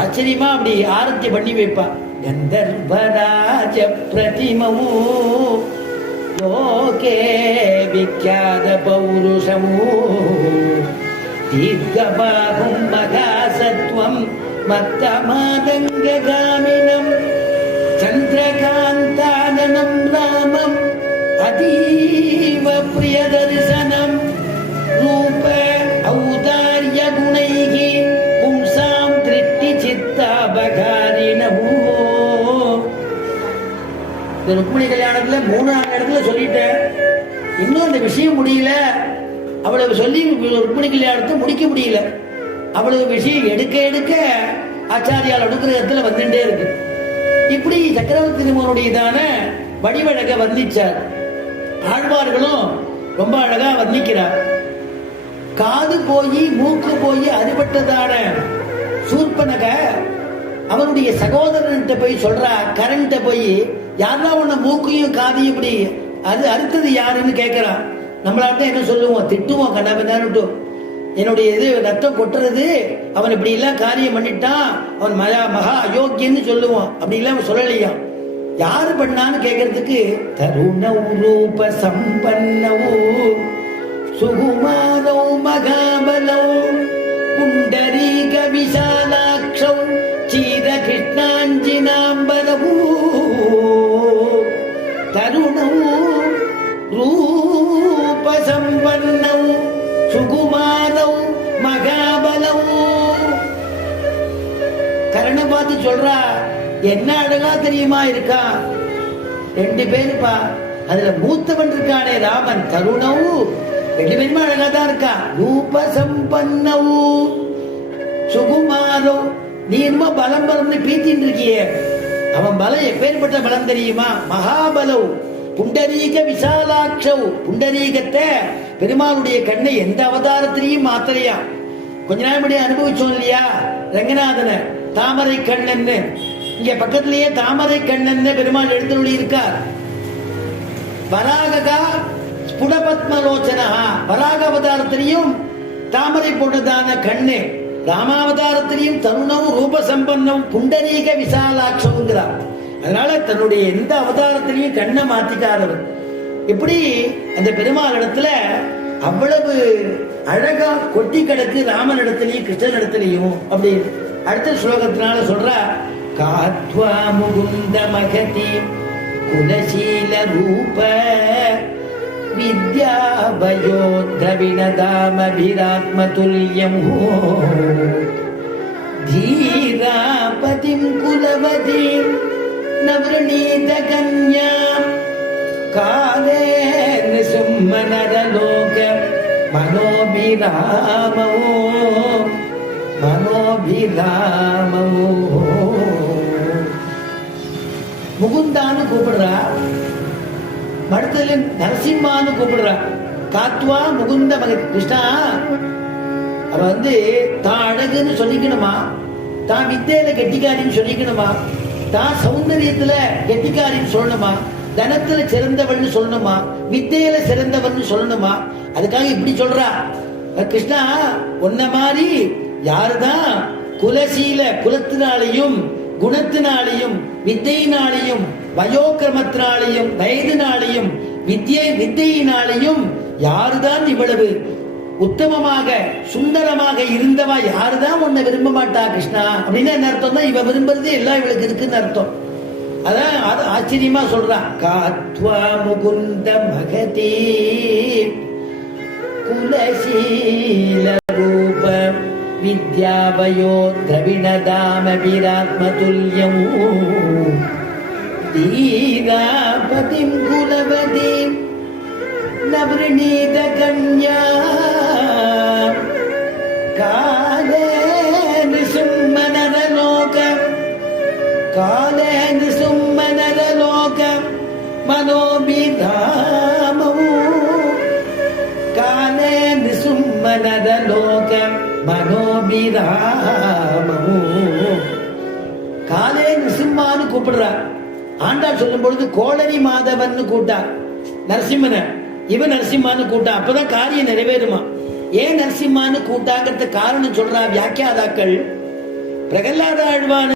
ஆச்சரியமா அப்படி ஆரத்தி பண்ணி வைப்பா. கந்தர்வராஜ பிரதிமமு லோகே விக்யாத பௌருஷமு தீர்க்கபாகும் மகாசத்வம் மத்தமாதங்ககாமினம் சந்திரகாந்தானனம் ராமம் அதீவ பிரியதர்சனம் ரூப ஔதார்ய குணைகி பும்சாம் திருஷ்டி சித்தாபகாரிணமோ. இந்த ருக்மிணி கல்யாணத்துல 3 இடத்துல சொல்லிட்டேன். இன்னும் அந்த விஷயம் முடியல. அவ்வளவு சொல்லி ருக்மிணி கல்யாணத்தை முடிக்க முடியல. அவ்வளவு விஷயம் எடுக்க எடுக்க ஆச்சாரியால் அனுகிரகத்துல வந்துட்டே இருக்கு. இப்படி சக்கரவர்த்தி திருமகனுடையதான வடிவழக வர்ணிச்சார். ஆழ்வார்களும் ரொம்ப அழகா வர்ணிக்கிறார். காது போய் மூக்கு போய் அறுபட்டதான சூர்பனக அவனுடைய சகோதரன்கிட்ட போய் சொல்றா, கரண்ட போய் யாரா உன்ன மூக்கையும் காதையும் இப்படி அது அறுத்தது யாருன்னு கேட்கிறான். நம்மளாட்ட என்ன சொல்லுவோம், திட்டுவோம், கண்ணாபின்னு. என்னுடைய இது ரத்தம் கொட்டுறது, அவன் இப்படி எல்லாம் காரியம் பண்ணிட்டான், அவன் மகா அயோக்கியன்னு சொல்லுவான். அப்படி எல்லாம் சொல்லலையா. யாரு பண்ணான்னு கேட்கறதுக்கு தருணௌ ரூப சம்பன்னௌ சுகுமாரௌ மகாபலௌ புண்டரீக விசாலாக்ஷௌ சீர கிருஷ்ணாஞ்சினாம்பரௌ தருணௌ ரூப சம்பன்னௌ சுகுமாரௌ மகாபலௌ. கரணை பார்த்து சொல்றா, என்ன அழகா தெரியுமா இருக்கா. 2 பேருப்பா. அதுல மூத்தவன் இருக்கானே ராமன், தருணவு 2 பேருமா அழகா தான் இருக்கா. ரூப சம்பன்னவு சுகுமாரோ. நீ என்னமோ பலம் பலம்னு பீத்தின்னு இருக்கியே, அவன் பலம் எப்பேற்பட்ட பலம் தெரியுமா. மகாபலவ் புண்டரீக விசாலாட்சவ். புண்டரீகத்தை பெருமாளுடைய கண்ணை எந்த அவதாரத்திலையும் மாத்திரையா. கொஞ்ச நாள் முன்னாடி அனுபவிச்சோம் இல்லையா ரங்கநாதன தாமரை கண்ணன்னு. இங்க பக்கத்திலேயே தாமரை கண்ணன் பெருமாள் எழுந்தருளி இருக்கார். வராகா ஸ்புடபத்மலோச்சனா. வராக அவதாரத்திலையும் தாமரை போட்டதான கண்ணு. ராமாவதாரத்திலையும் தருணவும் ரூபசம்பன்னம் புண்டரீக விசாலாட்சங்கிறார். அதனால தன்னுடைய எந்த அவதாரத்திலையும் கண்ணை மாத்திக்காதவர். இப்படி அந்த பெருமாள் இடத்துல அவ்வளவு அழகா கொட்டி கிடக்கு. ராமன் இடத்திலையும் கிருஷ்ணன் இடத்திலையும். அப்படி அடுத்த ஸ்லோகத்தினால சொல்ற, காத்வா முகுந்த மகதி குலசீல ரூப வித்யாபயோ திரவிணதாமபிராத்மதுல்யம் தீராபதிம் குலவதீம் நவ்ரணீத கன்யாம் காலே நிசும்மனரலோக மனோபிராமோ மனோபிராமோ. முகுந்தான்னு கூப்பிடுறா, மடுத்தல நரசிம்மான்னு கூப்பிடுறா. காத்வா முகுந்த மகன் கிருஷ்ணா. அவ தான் அழகுன்னு சொல்லிக்கணுமா, தான் வித்தையில கெட்டிக்காரின்னு சொல்லிக்கணுமா, தான் சௌந்தரியத்துல கெட்டிக்காரின்னு சொல்லணுமா, தனத்துல சிறந்தவன் சொல்லணுமா, வித்தையில சிறந்தவன் சொல்லணுமா. அதுக்காக இப்படி சொல்றா. கிருஷ்ணா உன்ன மாதிரி யாருதான் குலசீல குலத்தினாலையும் குணத்தினாலையும் வித்தையினாலையும் வயோக்கிரமத்தினாலையும் வயதினாலையும் வித்தையினாலையும் யாருதான் இவ்வளவு உத்தமமாக சுந்தரமாக இருந்தவா யாருதான் உன்னை விரும்ப மாட்டா கிருஷ்ணா அப்படின்னு என்ன அர்த்தம் தான். இவ விரும்புறது எல்லாம் இவளுக்கு இருக்குன்னு அர்த்தம். அதான் அது ஆச்சரியமா சொல்றான். காத்வா முகுந்த மகதி குலசீல ரூப வித்யாபயோ திரவிணதாமபிராத்மதுல்யம் தீராபதிம் குலவதீம் நவ்ரணீத கன்யா காலே நிசும்மனரலோக காலே நிசும்மனரலோக மனோபிராமோ காலே நிசும்மனரலோக மனோபிராமோ. காலே நிசிம்மான்னு கூப்பிடுறார். ஆண்டாள் சொல்லும் பொழுது கோளரி மாதவன் கூட்டார் நரசிம்மன. இவன் நரசிம்மான்னு கூட்டா. அப்பதான் காரியம் நிறைவேறுமா. ஏன் நரசிம்மான்னு கூட்டாங்கிறது காரணம் சொல்றா வியாக்கியாதாக்கள். பிரகலாத ஆழ்வான்